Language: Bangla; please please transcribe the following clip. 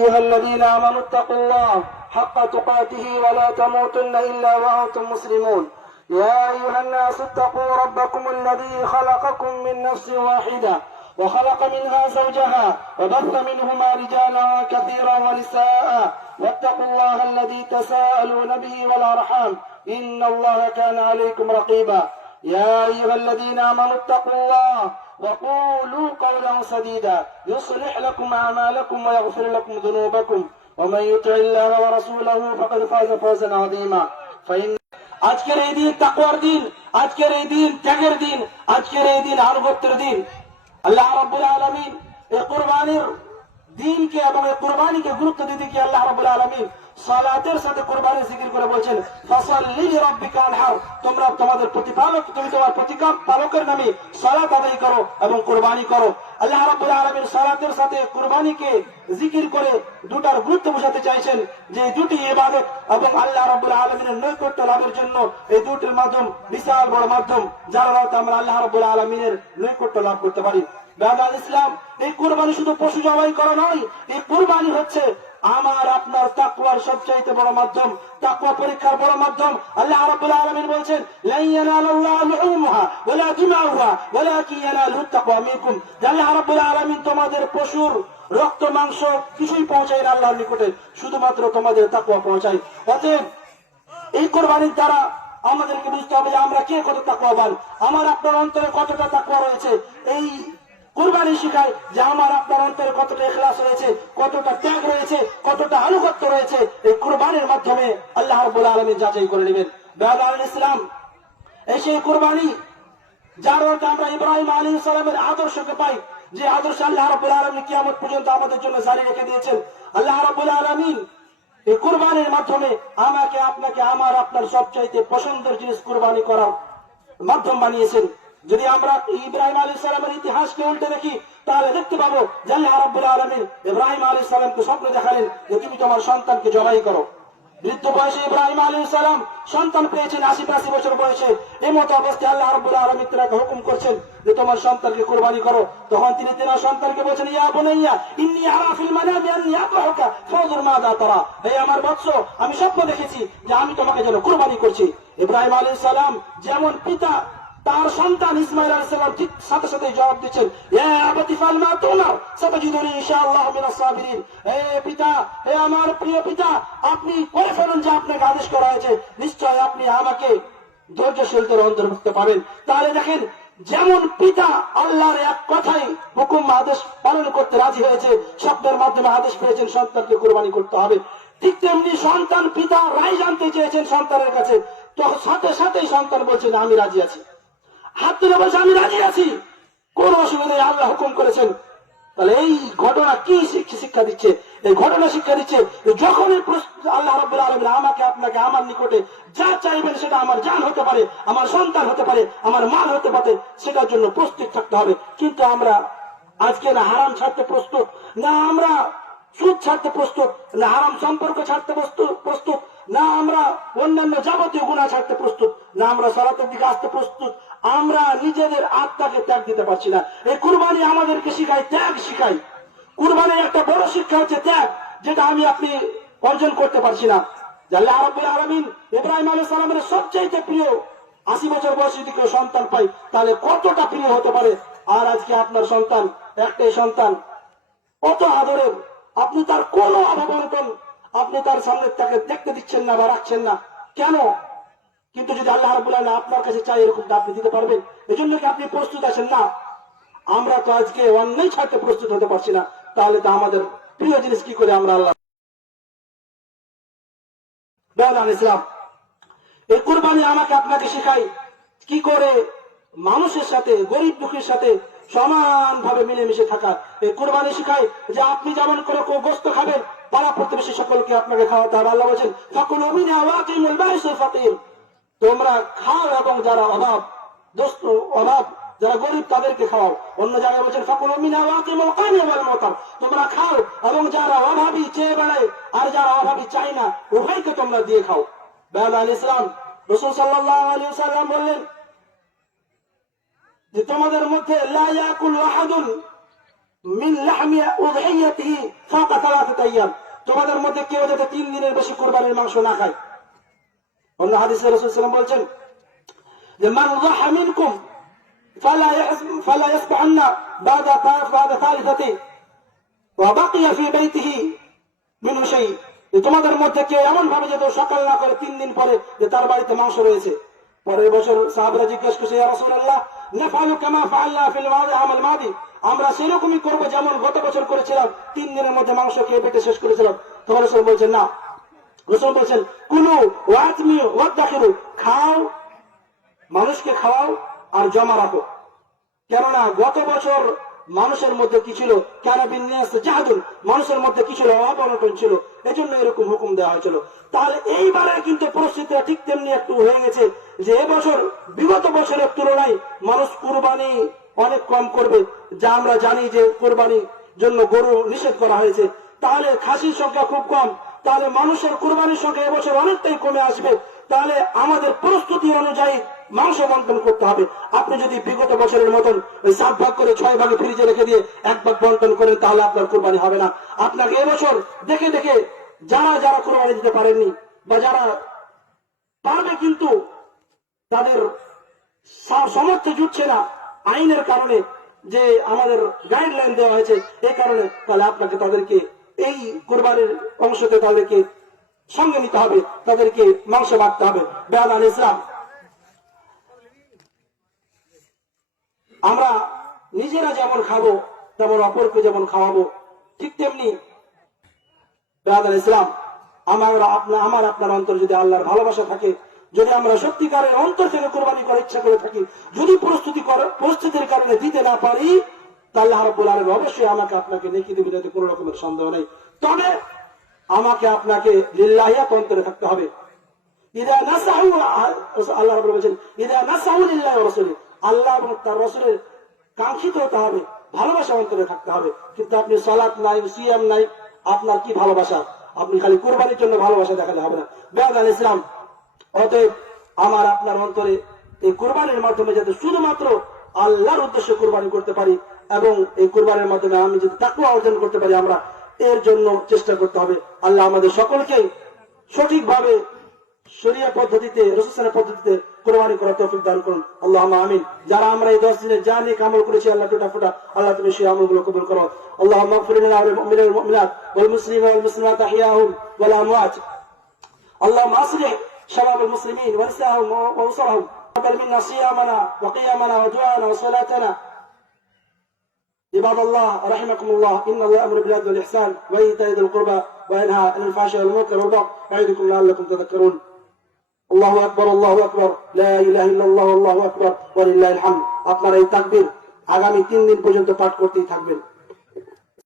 أيها الذين آمنوا اتقوا الله حق تقاته ولا تموتن إلا وأنتم مسلمون. يا أيها الناس اتقوا ربكم الذي خلقكم من نفس واحدة وخلق منها زوجها وبث منهما رجالا كثيرا ونساء واتقوا الله الذي تساءلون به والأرحام إن الله كان عليكم رقيبا. يا أيها الذين آمنوا اتقوا الله وقولوا قولا سديدا يصلح لكم أعمالكم ويغفر لكم ذنوبكم ومن يطع الله ورسوله فقد فاز فوزا عظيما. فإن আজকের এই দিন তাকওয়ার দিন, আজকের এই দিন ত্যাগের দিন, আজকের এই দিন আনুগত্যের দিন। আল্লাহ রাব্বুল আলামিন এই কুরবানির দিনকে এবং এই কুরবানিকে গুরুত্ব দিতে গিয়ে আল্লাহ রাব্বুল আলামিন সালাতের সাথে কুরবানি জিকির করে বলছেন ফাসাল্লি লিরাব্বিকা ওয়ানহার, তোমরা তোমাদের প্রতিপালক, তুমি তোমার প্রতিপালকের নামে সালাত আদায় করো এবং কুরবানি করো। আল্লাহ রাব্বুল আলামিন সালাতের সাথে কুরবানিকে জিকির করে দুটার গুরুত্ব বোঝাতে চাইছেন যে দুটি ইবাদত এবং আল্লাহ রাব্বুল আলামিনের নৈকট্য লাভের জন্য এই দুটির মাধ্যম বিশাল বড় মাধ্যম, যার দ্বারা আমরা আল্লাহ রাব্বুল আলামিনের নৈকট্য লাভ করতে পারি। বেয়াদুল ইসলাম, এই কুরবানি শুধু পশু জবাই করা নয়, এই কুরবানি হচ্ছে আমার আপনার তাকওয়ার সবচাইতে বড় মাধ্যম, তাকওয়া পরীক্ষার বড় মাধ্যম। আল্লাহ রাব্বুল আলামিন বলেছেন লা ইয়ানালুল্লাহু লুহুমুহা ওয়ালা দিমাউহা ওয়ালাকিন ইয়ানালুহু তাকওয়া মিনকুম। আল্লাহ রাব্বুল আলামিন তোমাদের পশুর রক্ত মাংস কিছুই পৌঁছায় না আল্লাহর নিকটে, শুধুমাত্র তোমাদের তাকওয়া পৌঁছায়। অতএব এই কুরবানির দ্বারা আমাদেরকে বুঝতে হবে যে আমরা কে কত তাকওয়াবান, আমার আপনার অন্তরে কতটা তাকওয়া রয়েছে। এই কুরবানি শিখায় যে আমার আপনার অন্তরে কতটা ইখলাস রয়েছে, কতটা ত্যাগ রয়েছে, কতটা আনুগত্য রয়েছে। এই কুরবানির মাধ্যমে আল্লাহ রাব্বুল আলামিন যাচাই করে নেবেন। বেয়াদুল ইসলাম, এই সেই কুরবানি যার অর্থে আমরা ইব্রাহিম আলাইহিস সালামের আদর্শকে পাই, যে আদর্শ আল্লাহ রাব্বুল আলামিন কিয়ামত পর্যন্ত আমাদের জন্য জারি রেখে দিয়েছেন। আল্লাহ রাব্বুল আলামিন এই কুরবানির মাধ্যমে আমাকে আপনাকে আমার আপনার সবচাইতে পছন্দের জিনিস কুরবানি করার মাধ্যম বানিয়েছেন। যদি আমরা ইব্রাহিম আলাইহিস সালামের ইতিহাসকে উল্টে দেখি তাহলে দেখতে পাবো যে আল্লাহ রাব্বুল আলামিন ইব্রাহিম আলাইহিস সালামকে স্বপ্ন দেখালেন যে তুমি তোমার সন্তানকে জবাই করো। বৃদ্ধ বয়সে ইব্রাহিম আলাইহিস সালাম সন্তান পেয়েছেন, ৮০-৮০ বছর বয়সে। এই মতো অবস্থায় আল্লাহ রাব্বুল আলামিন তাকে হুকুম করছেন যে তোমার সন্তানকে কুরবানি করো। তখন তিনি তার সন্তানকে বলেন ইয়া বুনাইয়া ইন্নী আরা ফিল মানামি আন্নী আযবাহুকা ফানজুর মাযা তারা, হে আমার বৎস, আমি স্বপ্ন দেখেছি যে আমি তোমাকে যেন কুরবানি করছি। ইব্রাহিম আলাইহিস সালাম যেমন পিতা তার সন্তান ইসমাঈল আলাইহিস সালাম ঠিক সাথে সাথে জবাব দিচ্ছেন ইয়া আবাতি ফাল মা তুমার সাতাজিদুনি ইনশাআল্লাহ মিনাস সাবিরিন, হে পিতা, হে আমার প্রিয় পিতা, আপনি করে ফেলুন যে আপনাকে আদেশ করা হয়েছে, নিশ্চয় আপনি আমাকে ধৈর্যশীলদের অন্তর্ভুক্ত পাবেন। তাহলে দেখেন, যেমন পিতা আল্লাহর এক কথাই হুকুম আদেশ পালন করতে রাজি হয়েছে, স্বপ্নের মাধ্যমে আদেশ পেয়েছেন সন্তানকে কুরবানি করতে হবে, ঠিক তেমনি সন্তান পিতা রায় জানতে চেয়েছেন সন্তানের কাছে, তো সাথে সাথেই সন্তান বলছেন আমি রাজি আছি, হাত তুলে বলছে আমি রাজি আছি, কোন অসুবিধা নেই, আল্লাহ হুকুম করেছেন। তাহলে এই ঘটনা কি শিক্ষা দিচ্ছে? এই ঘটনা শিক্ষা দিচ্ছে যখনই আল্লাহ রাব্বুল আলামিন আমাকে আপনাকে আমার নিকটে যা চাইবেন সেটা আমার জান হতে পারে, আমার সন্তান হতে পারে, আমার মাল হতে পারে, সেটার জন্য প্রস্তুত থাকতে হবে। কিন্তু আমরা আজকে না হারাম ছাড়তে প্রস্তুত, না আমরা সুদ ছাড়তে প্রস্তুত, না হারাম সম্পর্ক ছাড়তে প্রস্তুত, না আমরা অন্যান্য যাবতীয় গুনাহ ছাড়তে প্রস্তুত, না আমরা সালাতের দিকে আসতে প্রস্তুত। আমরা নিজেদের আত্মাকে ত্যাগ দিতে পারছি না। এই কুরবানি আমাদেরকে শিখায় ত্যাগ, শিখায়। কুরবানির একটা বড় শিক্ষা হচ্ছে ত্যাগ, যেটা আমি আপনি অর্জন করতে পারছি না। আল্লাহ রাব্বুল আলামিন ইব্রাহিম আলাইহিস সালামের সবচেয়ে প্রিয় ৮০ বছর বয়সী দিকে সন্তান পাই, তাহলে কতটা প্রিয় হতে পারে। আর আজকে আপনার সন্তান, একটাই সন্তান, কত আদরের, আপনি তার কোনো অবলম্বন আপনি তার সামনে তাকে দেখতে দিচ্ছেন না বা রাখছেন না, কেন? কিন্তু যদি আল্লাহ রাব্বুল আলামিন আপনার কাছে চাই এরকমটা আপনি দিতে পারবেন? এজন্য কি আপনি প্রস্তুত আছেন? না, আমরা তো আজকে অন্যায় ছাড়তে প্রস্তুত হতে পারছি না, তাহলে তো আমাদের প্রিয় জিনিস কি করে আমরা আল্লাহ। বেয়াদুল ইসলাম, এই কুরবানি আমাকে আপনাকে শেখায় কি করে মানুষের সাথে, গরিব দুঃখীর সাথে সমানভাবে মিলেমিশে থাকা। এই কুরবানি শেখায় যে আপনি যেমন করে গোশত খাবেন, পাড়া প্রতিবেশী সকলকে আপনাকে খাওয়াতে হবে। আল্লাহ বলেছেন ফাকুলু মিনহা ওয়াতিমুল বাইসুল ফাকির, তোমরা খাও এবং যারা অভাব যারা গরিব তাদেরকে খাওয়াও। অন্য জায়গায় বলছেন ফাকুলু মিনহা ওয়াতিমুল কানি ওয়াল মুতার, তোমরা খাও এবং যারা অভাবী চেয়ে বেড়ায় আর যারা অভাবী চায় না উভয়কে তোমরা দিয়ে খাও। বেয়াদুল ইসলাম, রাসূল সাল্লাল্লাহু আলাইহি ওয়াসাল্লাম বললেন যে তোমাদের মধ্যে লা ইয়াকুল আহাদুন মিন লাহমি উযহিয়াতিহি ফাকা 3 আইয়াম, তোমাদের মধ্যে কেউ যাতে 3 দিনের বেশি কুরবানির মাংস না খায়। অন্য হাদিসে রাসূল সাল্লাল্লাহু আলাইহি ওয়াসাল্লাম বলেছেন যে মান যাহা মিনকুম ফালা ইয়াসবাহান্না বা'দা থালিথাতি ওয়া বাকিয়া ফি বাইতিহি মিনহু শাই, তোমাদের মধ্যে কেউ এমন ভাবে যে সকাল না করে 3 দিন পরে যে তার বাড়িতে মাংস রয়েছে। পরের বছর সাহাবারা জিজ্ঞেস করছে, ইয়া রাসূলুল্লাহ নাফআলু কামা ফাআলনা ফিল আমল মাদি, আমরা সেরকমই করব যেমন গত বছর করেছিলাম, 3 দিনের মধ্যে মাংস খেয়ে পেটে শেষ করেছিলাম। তখন রাসূল বলছেন না, রাসূল বলছেন কুলু ওয়াতমিউ ওয়াদাখিরু, খাও, মানুষকে খাওয়াও আর জমা রাখো। কেননা গত বছর মানুষের মধ্যে কি ছিল, কেন বিন্যাস জাহাদুল, মানুষের মধ্যে কি ছিল, অবনটন ছিল, এজন্য এরকম হুকুম দেওয়া হয়েছিল। তাহলে এইবারে কিন্তু পরিস্থিতিটা ঠিক তেমনি একটু হয়ে গেছে যে এবছর বিগত বছরের তুলনায় মানুষ কুরবানি অনেক কম করবে, যা আমরা জানি যে কুরবানির জন্য গরু নিষেধ করা হয়েছে। তাহলে খাসির সংখ্যা খুব কম, তাহলে মানুষের কুরবানির সংখ্যা এবছর অনেকটাই কমে আসবে। তাহলে আমাদের প্রস্তুতি অনুযায়ী মাংস বন্টন করতে হবে। আপনি যদি বিগত বছরের মতন ওই 7 ভাগ করে 6 ভাগে ফ্রিজে রেখে দিয়ে 1 ভাগ বন্টন করেন, তাহলে আপনার কুরবানি হবে না। আপনাকে এবছর দেখে দেখে যারা যারা কুরবানি দিতে পারেননি বা যারা পারবে কিন্তু তাদের সামর্থ্য জুটছে না আইনের কারণে, যে আমাদের গাইডলাইন দেওয়া হয়েছে এই কারণে, তাহলে আপনাকে তাদেরকে এই কুরবানির অংশতে তাদেরকে সঙ্গে নিতে হবে, তাদেরকে মাংস বাঁটতে হবে। বেয়াদুল ইসলাম, আমরা নিজেরা যেমন খাবো তেমন অপরকে যেমন খাওয়াবো, ঠিক তেমনি বেয়াদুল ইসলাম আমার আপনার অন্তর যদি আল্লাহর ভালোবাসা থাকে, যদি আমরা সত্যিকারের অন্তর থেকে কুরবানি করার ইচ্ছা করে থাকি, যদি পরিস্থিতির কারণে দিতে না পারি, তাহলে আল্লাহ রাব্বুল আলামিন অবশ্যই আমাকে আপনাকে নেকি দিবেন, এতে কোনো রকমের সন্দেহ নেই। তবে আমাকে আপনাকে লিল্লাহিয়াত অন্তরে থাকতে হবে। ইদা নাসাহু, আল্লাহ রাব্বুল বলেছেন ইদা নাসাহু লিল্লাহি ওয়া রাসূলি, আল্লাহ এবং তার রাসূলের কাঙ্ক্ষিত হতে হবে, ভালোবাসা অন্তরে থাকতে হবে। কিন্তু আপনি সালাত নাই, সিয়াম নাই, আপনার কি ভালোবাসা? আপনি খালি কুরবানির জন্য ভালোবাসা দেখালে হবে না। বেয়াদুল ইসলাম, অতএব আমার আপনার অন্তরে এই কুরবানির মাধ্যমে যাতে শুধুমাত্র আল্লাহর উদ্দেশ্যে কুরবানি করতে পারি, এবং এই কুরবানির মাধ্যমে আমি যদি তাকওয়া অর্জন করতে পারি, আমরা এর জন্য চেষ্টা করতে হবে। আল্লাহ আমাদের সকলকে সঠিকভাবে শরিয়া পদ্ধতিতে, রাসূলের পদ্ধতিতে কুরবানি করার তৌফিক দান করুন। আল্লাহুম্মা আমিন। যারা আমরা এই 10 দিনে যা নেক আমল করেছি আল্লাহ টুটা আল্লাহ তুমি সেই আমলগুলো কবুল করো। আল্লাহুম্মা আগফির লিনা ওয়া লিল মুমিনিনা ওয়াল মুমিনাত ওয়াল মুসলিমিনা ওয়াল মুসলিমাত আহইয়াহুম ওয়াল আমওয়াত। আল্লাহুম্মা আসলিহ شباب المسلمين ونساءهم وأسرهم، تقبل منا صيامنا وقيامنا ودعاءنا وصلاتنا. عباد الله رحمكم الله، إن الله أمر بالعدل والإحسان وإيتاء ذي القربى وينهى عن الفحشاء والمنكر والبغي يعظكم لعلكم تذكرون. الله أكبر الله أكبر لا إله إلا الله والله أكبر ولله الحمد। আপনারা এই তাকবীর আগামী 3 দিন পর্যন্ত পাঠ করতেই থাকবেন।